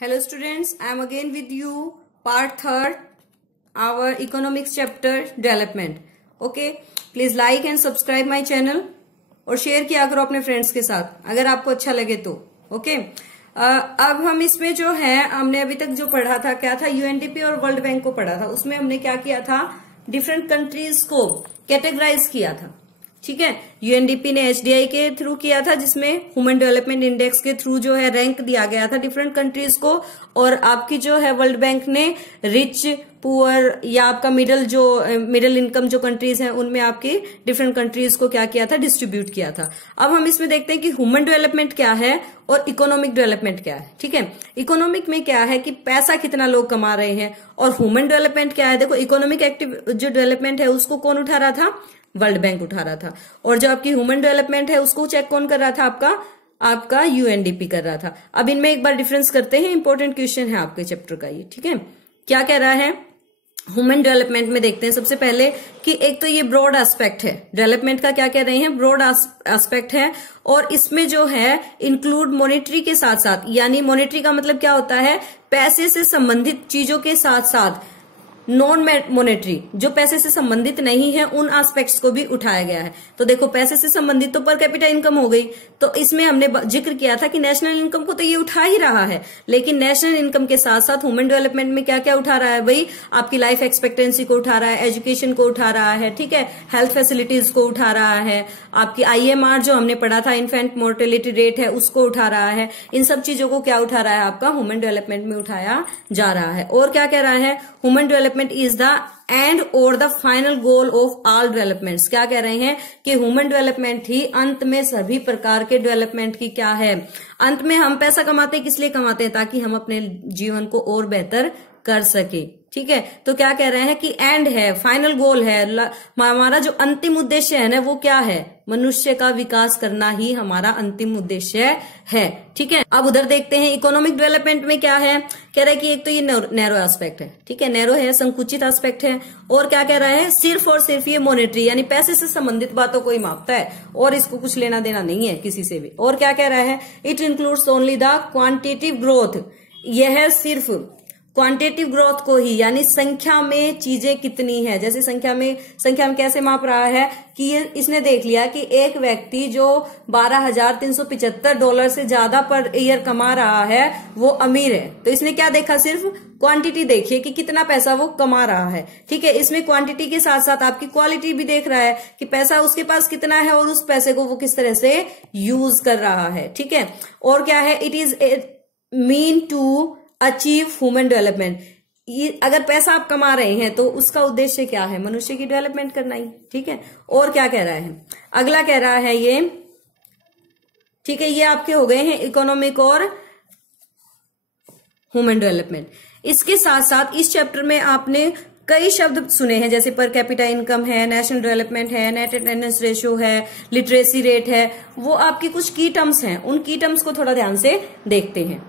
Hello students, I am again with you, part 3rd, our economics chapter development. Okay, please like and subscribe my channel और share किया करो अपने friends के साथ अगर आपको अच्छा लगे तो. ओके, अब हम इसमें जो है हमने अभी तक जो पढ़ा था क्या था, यूएनडीपी और वर्ल्ड बैंक को पढ़ा था. उसमें हमने क्या किया था, डिफरेंट कंट्रीज को कैटेगराइज किया था. ठीक है, यूएनडीपी ने एचडीआई के थ्रू किया था जिसमें ह्यूमन डेवलपमेंट इंडेक्स के थ्रू जो है रैंक दिया गया था डिफरेंट कंट्रीज को, और आपकी जो है वर्ल्ड बैंक ने रिच पुअर या आपका मिडिल इनकम जो कंट्रीज हैं उनमें आपकी डिफरेंट कंट्रीज को क्या किया था, डिस्ट्रीब्यूट किया था. अब हम इसमें देखते हैं कि ह्यूमन डेवलपमेंट क्या है और इकोनॉमिक डेवलपमेंट क्या है. ठीक है, इकोनॉमिक में क्या है कि पैसा कितना लोग कमा रहे हैं, और ह्यूमन डेवलपमेंट क्या है, देखो इकोनॉमिक एक्टिव जो डेवलपमेंट है उसको कौन उठा रहा था, वर्ल्ड बैंक उठा रहा था, और जो आपकी ह्यूमन डेवलपमेंट है उसको चेक कौन कर रहा था, आपका यूएनडीपी कर रहा था. अब इनमें एक बार डिफरेंस करते हैं, इंपॉर्टेंट क्वेश्चन है आपके चैप्टर का ये. ठीक है, क्या कह रहा है ह्यूमन डेवलपमेंट में, देखते हैं सबसे पहले कि एक तो ये ब्रॉड एस्पेक्ट है डेवलपमेंट का, क्या कह रहे हैं, ब्रॉड एस्पेक्ट है, और इसमें जो है इंक्लूड मॉनेटरी के साथ साथ, यानी मॉनेटरी का मतलब क्या होता है, पैसे से संबंधित चीजों के साथ साथ नॉन मॉनेटरी जो पैसे से संबंधित नहीं है उन एस्पेक्ट्स को भी उठाया गया है. तो देखो पैसे से संबंधित तो पर कैपिटा इनकम हो गई, तो इसमें हमने जिक्र किया था कि नेशनल इनकम को तो ये उठा ही रहा है, लेकिन नेशनल इनकम के साथ साथ ह्यूमन डेवलपमेंट में क्या क्या उठा रहा है भाई, आपकी लाइफ एक्सपेक्टेंसी को उठा रहा है, एजुकेशन को उठा रहा है, ठीक है, हेल्थ फैसिलिटीज को उठा रहा है, आपकी आईएमआर जो हमने पढ़ा था इन्फेंट मोर्टेलिटी रेट है उसको उठा रहा है. इन सब चीजों को क्या उठा रहा है, आपका ह्यूमन डेवलपमेंट में उठाया जा रहा है. और क्या कह रहा है, human development is the end और the final goal of all developments. क्या कह रहे हैं कि ह्यूमन डेवलपमेंट ही अंत में सभी प्रकार के डेवलपमेंट की क्या है, अंत में हम पैसा कमाते हैं किस लिए कमाते हैं, ताकि हम अपने जीवन को और बेहतर कर सके. ठीक है, तो क्या कह रहे हैं कि एंड है, फाइनल गोल है, हमारा जो अंतिम उद्देश्य है ना वो क्या है, मनुष्य का विकास करना ही हमारा अंतिम उद्देश्य है. ठीक है, अब उधर देखते हैं इकोनॉमिक डेवलपमेंट में क्या है, कह रहा है कि एक तो ये नैरो एस्पेक्ट है. ठीक है, नैरो है, संकुचित एस्पेक्ट है, और क्या कह रहा है, सिर्फ और सिर्फ ये मॉनेटरी यानी पैसे से संबंधित बातों को ही मापता है और इसको कुछ लेना देना नहीं है किसी से भी. और क्या कह रहा है, it includes only the quantitative growth, यह सिर्फ क्वांटिटेटिव ग्रोथ को ही, यानी संख्या में चीजें कितनी है, जैसे संख्या में कैसे माप रहा है कि ये इसने देख लिया कि एक व्यक्ति जो $12,375 से ज्यादा पर ईयर कमा रहा है वो अमीर है. तो इसने क्या देखा, सिर्फ क्वांटिटी देखिए कि कितना पैसा वो कमा रहा है. ठीक है, इसमें क्वांटिटी के साथ साथ आपकी क्वालिटी भी देख रहा है कि पैसा उसके पास कितना है और उस पैसे को वो किस तरह से यूज कर रहा है. ठीक है, और क्या है, it is mean to achieve human development. अगर पैसा आप कमा रहे हैं तो उसका उद्देश्य क्या है, मनुष्य की डेवलपमेंट करना ही. ठीक है, और क्या कह रहा है, अगला कह रहा है ये, ठीक है, ये आपके हो गए हैं इकोनॉमिक और ह्यूमन डेवलपमेंट. इसके साथ साथ इस चैप्टर में आपने कई शब्द सुने हैं, जैसे पर कैपिटा इनकम है, नेशनल डेवलपमेंट है, नेट अटेंडेंस रेशियो है, लिटरेसी रेट है, वो आपकी कुछ की टर्म्स हैं. उन की टर्म्स को थोड़ा ध्यान से देखते हैं.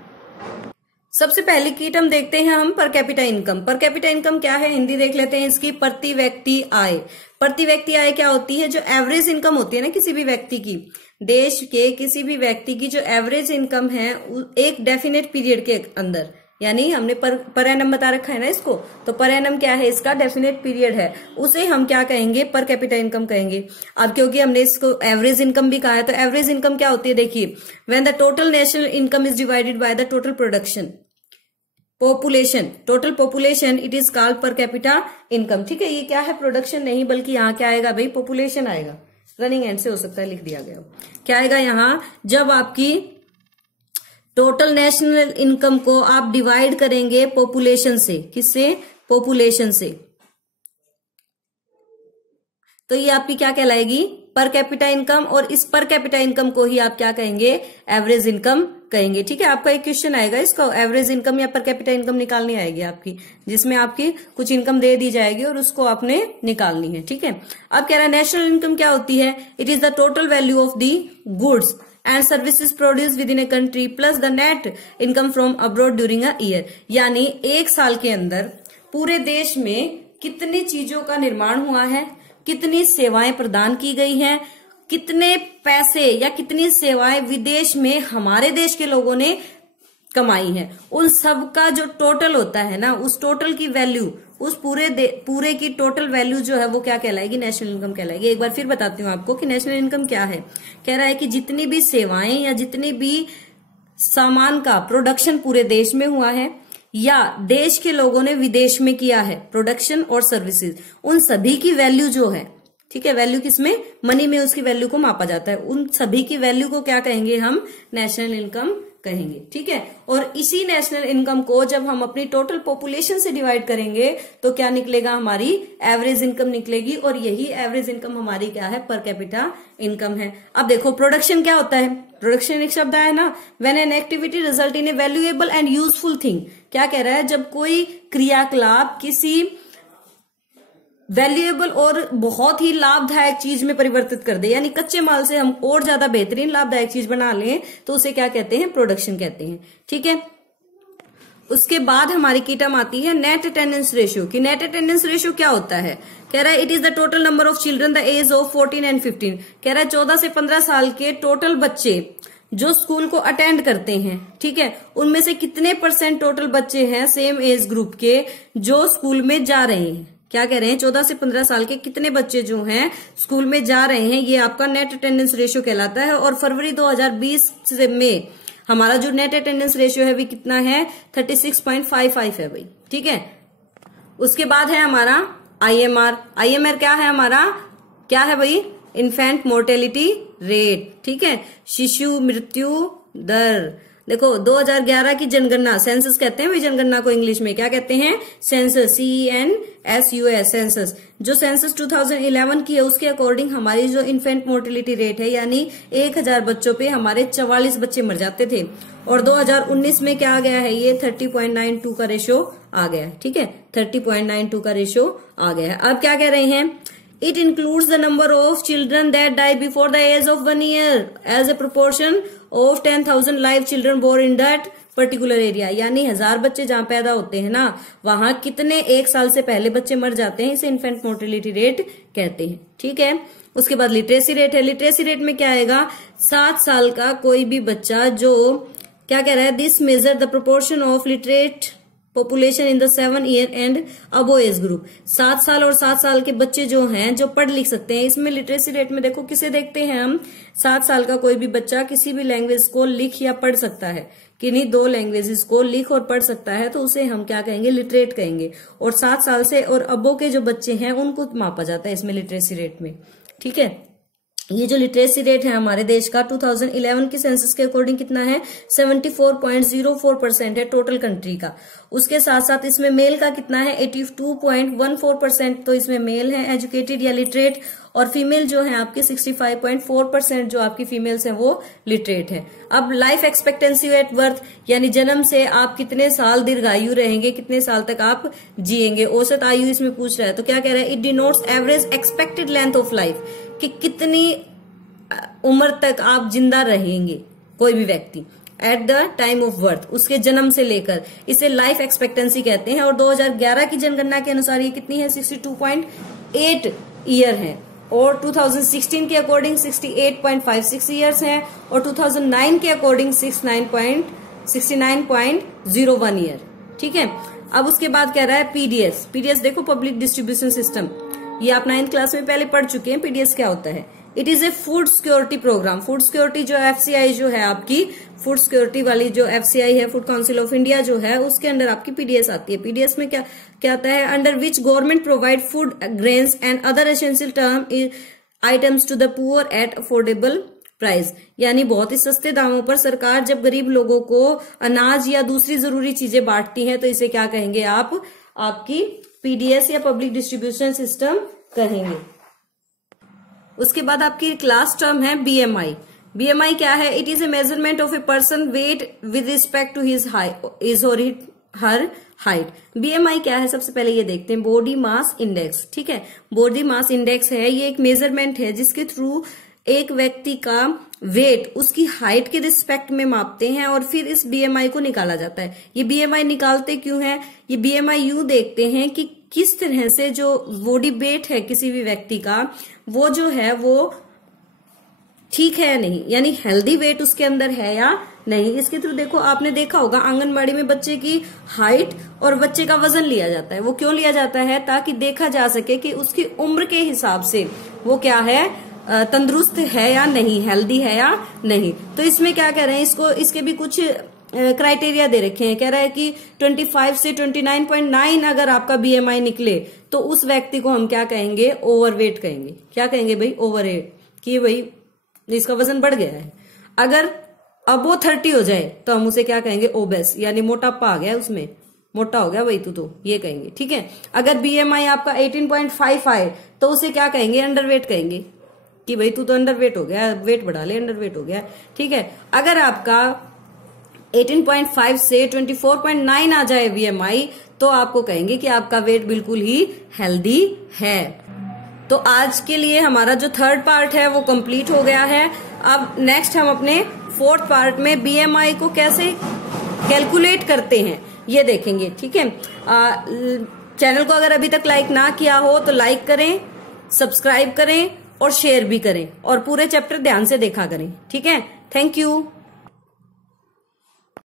सबसे पहले की टर्म देखते हैं हम per capita income. Per capita income क्या है, हिंदी देख लेते हैं इसकी, प्रति व्यक्ति आय. प्रति व्यक्ति आय क्या होती है, जो एवरेज इनकम होती है ना किसी भी व्यक्ति की, देश के किसी भी व्यक्ति की जो एवरेज इनकम है एक डेफिनेट पीरियड के अंदर, यानी हमने पर एनम बता रखा है ना इसको, तो पर एनम क्या है, इसका डेफिनेट पीरियड है, उसे हम क्या कहेंगे, पर कैपिटा इनकम कहेंगे. अब क्योंकि हमने इसको एवरेज इनकम भी कहा है, तो एवरेज इनकम क्या होती है, देखिए, when the total national income is divided by the total production population, total population, it is called per capita income. ठीक है, ये क्या है, प्रोडक्शन नहीं बल्कि यहाँ क्या आएगा भाई, पॉपुलेशन आएगा. रनिंग एंड से हो सकता है लिख दिया गया, क्या आएगा यहाँ, जब आपकी टोटल नेशनल इनकम को आप डिवाइड करेंगे पॉपुलेशन से, किससे, पॉपुलेशन से, तो ये आपकी क्या कहलाएगी, पर कैपिटा इनकम, और इस पर कैपिटा इनकम को ही आप क्या कहेंगे, एवरेज इनकम कहेंगे. ठीक है, आपका एक क्वेश्चन आएगा इसका, एवरेज इनकम या पर कैपिटा इनकम निकालनी आएगी आपकी, जिसमें आपकी कुछ इनकम दे दी जाएगी और उसको आपने निकालनी है. ठीक है, अब कह रहा है नेशनल इनकम क्या होती है, it is the total value of the goods and services produce with in a country plus the net income from abroad during a year. यानी एक साल के अंदर पूरे देश में कितनी चीजों का निर्माण हुआ है, कितनी सेवाएं प्रदान की गई हैं, कितने पैसे या कितनी सेवाएं विदेश में हमारे देश के लोगों ने कमाई है, उन सब का जो टोटल होता है ना, उस टोटल की वैल्यू, उस पूरे की टोटल वैल्यू जो है वो क्या कहलाएगी, नेशनल इनकम कहलाएगी। एक बार फिर बताती हूँ आपको कि नेशनल इनकम क्या है। कह रहा है कि जितनी भी सेवाएं या जितनी भी सामान का प्रोडक्शन पूरे देश में हुआ है या देश के लोगों ने विदेश में किया है प्रोडक्शन और सर्विसेज, उन सभी की वैल्यू जो है, ठीक है, वैल्यू किसमें, मनी में उसकी वैल्यू को मापा जाता है, उन सभी की वैल्यू को क्या कहेंगे हम, नेशनल इनकम कहेंगे। ठीक है, और इसी नेशनल इनकम को जब हम अपनी टोटल पॉपुलेशन से डिवाइड करेंगे तो क्या निकलेगा, हमारी एवरेज इनकम निकलेगी, और यही एवरेज इनकम हमारी क्या है, पर कैपिटा इनकम है। अब देखो प्रोडक्शन क्या होता है, प्रोडक्शन एक शब्द है ना, when an activity result in A valuable and useful thing. क्या कह रहा है, जब कोई क्रियाकलाप किसी वैल्यूएबल और बहुत ही लाभदायक चीज में परिवर्तित कर दे, यानी कच्चे माल से हम और ज्यादा बेहतरीन लाभदायक चीज बना लें, तो उसे क्या कहते हैं, प्रोडक्शन कहते हैं। ठीक है, उसके बाद हमारी की टर्म आती है नेट अटेंडेंस रेशियो। कि नेट अटेंडेंस रेशियो क्या होता है, कह रहा है it is the total number of children the age of 14 and 15। कह रहा है 14 से 15 साल के टोटल बच्चे जो स्कूल को अटेंड करते हैं, ठीक है, उनमें से कितने % टोटल बच्चे हैं सेम एज ग्रुप के जो स्कूल में जा रहे हैं। क्या कह रहे हैं, 14 से 15 साल के कितने बच्चे जो हैं स्कूल में जा रहे हैं, ये आपका नेट अटेंडेंस रेशियो कहलाता है। और फरवरी 2020 में हमारा जो नेट अटेंडेंस रेशियो है भी कितना है, 36.55 है भाई। ठीक है, उसके बाद है हमारा IMR। IMR क्या है हमारा, क्या है भाई, इन्फेंट मोर्टेलिटी रेट। ठीक है, शिशु मृत्यु दर। देखो 2011 की जनगणना, सेंसस कहते हैं भाई जनगणना को इंग्लिश में, क्या कहते हैं, सेंसस, CENSUS, सेंसस। जो सेंसस 2011 की है उसके अकॉर्डिंग हमारी जो इन्फेंट मोर्टेलिटी रेट है, यानी 1000 बच्चों पे हमारे 44 बच्चे मर जाते थे। और 2019 में क्या आ गया है, ये 30.92 का रेशो आ गया है। ठीक है, 30.92 का रेशो आ गया है। अब क्या कह रहे हैं, it includes the number of children that die before the age of 1 year as a proportion of 10,000 live children born in that particular area। यानी 1000 बच्चे जहां पैदा होते हैं ना, वहां कितने 1 साल से पहले बच्चे मर जाते हैं, इसे इन्फेंट मोर्टेलिटी रेट कहते हैं। ठीक है, उसके बाद लिटरेसी रेट है। लिटरेसी रेट में क्या आएगा, 7 साल का कोई भी बच्चा जो, क्या कह रहा है, this measure the proportion of literate population in the 7 year and above age group. 7 साल और 7 साल के बच्चे जो हैं जो पढ़ लिख सकते हैं, इसमें लिटरेसी रेट में देखो किसे देखते हैं हम, 7 साल का कोई भी बच्चा किसी भी लैंग्वेज को लिख या पढ़ सकता है, किन्हीं 2 लैंग्वेजेस को लिख और पढ़ सकता है, तो उसे हम क्या कहेंगे, लिटरेट कहेंगे। और 7 साल से और अबो के जो बच्चे हैं उनको मापा जाता है इसमें लिटरेसी रेट में। ठीक है, ये जो लिटरेसी रेट है हमारे देश का 2011 की सेंसस के अकॉर्डिंग कितना है, 74.04% है टोटल कंट्री का। उसके साथ साथ इसमें मेल का कितना है, 82.14%, तो इसमें मेल है एजुकेटेड या लिटरेट, और फीमेल जो है आपकी 65.4% जो आपकी फीमेल्स हैं वो लिटरेट है। अब लाइफ एक्सपेक्टेंसी एट बर्थ, यानी जन्म से आप कितने साल दीर्घायु रहेंगे, कितने साल तक आप जिएंगे, औसत आयु इसमें पूछ रहा है। तो क्या कह रहा है, it denotes average expected length of life, कि कितनी उम्र तक आप जिंदा रहेंगे कोई भी व्यक्ति at the time of birth, उसके जन्म से लेकर, इसे लाइफ एक्सपेक्टेंसी कहते हैं। और 2011 की जनगणना के अनुसार ये कितनी है, 62.8 ईयर है, और 2016 के अकॉर्डिंग 68.56 ईयर्स है, और 2009 के अकॉर्डिंग 69.01 ईयर। ठीक है, अब उसके बाद कह रहा है पीडीएस देखो, पब्लिक डिस्ट्रीब्यूशन सिस्टम, ये आप 9th क्लास में पहले पढ़ चुके हैं। पीडीएस क्या होता है, it is a food security programme. Food security जो FCI जो है आपकी, फूड सिक्योरिटी वाली जो FCI है, फूड काउंसिल ऑफ इंडिया जो है, उसके अंडर आपकी पीडीएस आती है। पीडीएस में क्या आता है, under which government provide food grains and other essential term items to the poor at affordable price. यानी बहुत ही सस्ते दामों पर सरकार जब गरीब लोगों को अनाज या दूसरी जरूरी चीजें बांटती है, तो इसे क्या कहेंगे आप, आपकी पीडीएस या पब्लिक डिस्ट्रीब्यूशन सिस्टम कहेंगे। उसके बाद आपकी क्लास टर्म है BMI। BMI क्या है, it is a measurement of a person weight with respect to his और हर हाइट। BMI क्या है, सबसे पहले ये देखते हैं, बॉडी मास इंडेक्स। ठीक है, बॉडी मास इंडेक्स है, ये एक मेजरमेंट है जिसके थ्रू एक व्यक्ति का वेट उसकी हाइट के रिस्पेक्ट में मापते हैं, और फिर इस BMI को निकाला जाता है। ये BMI निकालते क्यों है, ये BMI यूं देखते हैं कि किस तरह से जो बॉडी वेट है किसी भी व्यक्ति का, वो जो है वो ठीक है या नहीं, यानी हेल्दी वेट उसके अंदर है या नहीं। इसके थ्रू देखो, आपने देखा होगा आंगनबाड़ी में बच्चे की हाइट और बच्चे का वजन लिया जाता है। वो क्यों लिया जाता है? ताकि देखा जा सके कि उसकी उम्र के हिसाब से वो क्या है, तंदुरुस्त है या नहीं, हेल्दी है या नहीं। तो इसमें क्या कह रहे हैं, इसको इसके भी कुछ क्राइटेरिया दे रखे हैं। कह रहा है कि 25 से 29.9 अगर आपका बीएमआई निकले तो उस व्यक्ति को हम क्या कहेंगे, ओवरवेट कहेंगे। क्या कहेंगे भाई? ओवरवेट, कि भाई इसका वजन बढ़ गया है। अगर अब वो 30 हो जाए तो हम उसे क्या कहेंगे, ओबेस, यानी मोटापा आ गया उसमें, मोटा हो गया भाई तू, तो ये कहेंगे। ठीक है। अगर बीएमआई आपका 18.5 आए तो उसे क्या कहेंगे, अंडरवेट कहेंगे, कि भाई तू तो अंडरवेट हो गया, वेट बढ़ा ले, अंडरवेट हो गया। ठीक है। अगर आपका 18.5 से 24.9 आ जाए बीएमआई तो आपको कहेंगे कि आपका वेट बिल्कुल ही हेल्दी है। तो आज के लिए हमारा जो थर्ड पार्ट है वो कंप्लीट हो गया है। अब नेक्स्ट हम अपने फोर्थ पार्ट में बीएमआई को कैसे कैलकुलेट करते हैं ये देखेंगे। ठीक है। चैनल को अगर अभी तक लाइक ना किया हो तो लाइक करें, सब्सक्राइब करें और शेयर भी करें, और पूरे चैप्टर ध्यान से देखा करें। ठीक है। Thank you.